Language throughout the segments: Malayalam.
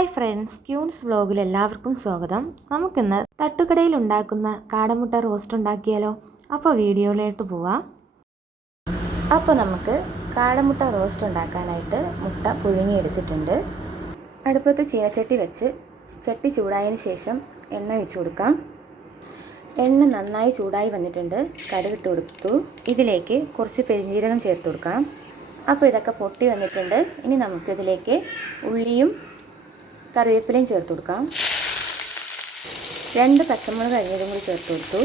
ഹായ് ഫ്രണ്ട്സ് ക്യൂൺസ് വ്ലോഗിൽ എല്ലാവർക്കും സ്വാഗതം. നമുക്കിന്ന് തട്ടുകടയിൽ ഉണ്ടാക്കുന്ന കാടമുട്ട റോസ്റ്റ് ഉണ്ടാക്കിയാലോ? അപ്പോൾ വീഡിയോയിലോട്ട് പോവാം. അപ്പോൾ നമുക്ക് കാടമുട്ട റോസ്റ്റ് ഉണ്ടാക്കാനായിട്ട് മുട്ട പുഴുങ്ങിയെടുത്തിട്ടുണ്ട്. അടുപ്പത്ത് ചീനച്ചട്ടി വെച്ച് ചട്ടി ചൂടായതിന് ശേഷം എണ്ണ വെച്ച് കൊടുക്കാം. എണ്ണ നന്നായി ചൂടായി വന്നിട്ടുണ്ട്. കടുകിട്ട് കൊടുത്തു. ഇതിലേക്ക് കുറച്ച് പെരിഞ്ജീരകം ചേർത്ത് കൊടുക്കാം. അപ്പോൾ ഇതൊക്കെ പൊട്ടി വന്നിട്ടുണ്ട്. ഇനി നമുക്കിതിലേക്ക് ഉള്ളിയും കറിവേപ്പിലയും ചേർത്ത് കൊടുക്കാം. രണ്ട് പച്ചമുളക് അരിഞ്ഞതും കൂടി ചേർത്ത് കൊടുത്തു.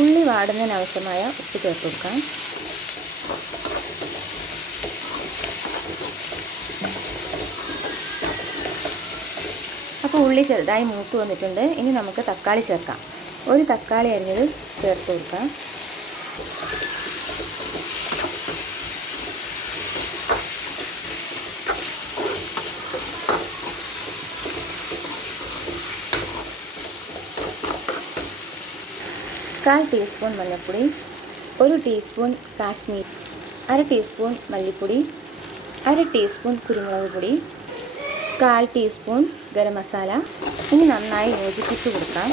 ഉള്ളി വാടുന്നതിന് ആവശ്യമായ ഉപ്പ് ചേർത്ത് കൊടുക്കാം. അപ്പോൾ ഉള്ളി ചെറുതായി മൂത്ത് വന്നിട്ടുണ്ട്. ഇനി നമുക്ക് തക്കാളി ചേർക്കാം. ഒരു തക്കാളി അരിഞ്ഞത് ചേർത്ത് കൊടുക്കാം. കാൽ ടീസ്പൂൺ മഞ്ഞൾപ്പൊടി ഒരു ടീസ്പൂൺ കാശ്മീർ അര ടീസ്പൂൺ മല്ലിപ്പൊടി അര ടീസ്പൂൺ കുരുമുളക് പൊടി കാൽ ടീസ്പൂൺ ഗരം മസാല. ഇനി നന്നായി യോജിപ്പിച്ച് കൊടുക്കാം.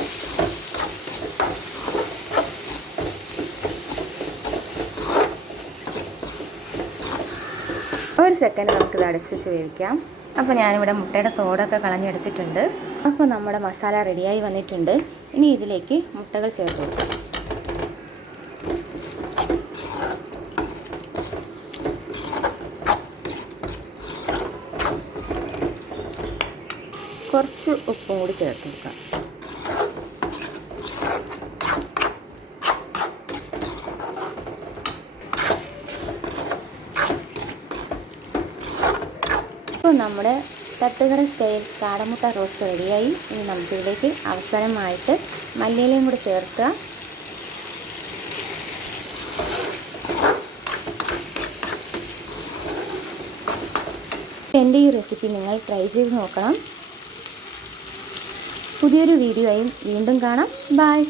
ഒരു സെക്കൻഡ് നമുക്കിത് അടച്ചു വേവിക്കാം. അപ്പോൾ ഞാനിവിടെ മുട്ടയുടെ തോടൊക്കെ കളഞ്ഞെടുത്തിട്ടുണ്ട്. അപ്പോൾ നമ്മുടെ മസാല റെഡിയായി വന്നിട്ടുണ്ട്. ഇനി ഇതിലേക്ക് മുട്ടകൾ ചേർത്ത് കൊടുക്കാം. കുറച്ച് ഉപ്പും കൂടി ചേർത്ത് കൊടുക്കാം. ഇപ്പോൾ നമ്മുടെ തട്ടുകട സ്റ്റൈൽ കാടമുട്ട റോസ്റ്റ് റെഡിയായി. ഇനി നമുക്കിതിലേക്ക് അവസാനമായിട്ട് മല്ലിയിലയും കൂടി ചേർക്കുക. എന്റെ ഈ റെസിപ്പി നിങ്ങൾ ട്രൈ ചെയ്ത് നോക്കണം. പുതിയൊരു വീഡിയോയും വീണ്ടും കാണാം. ബായ്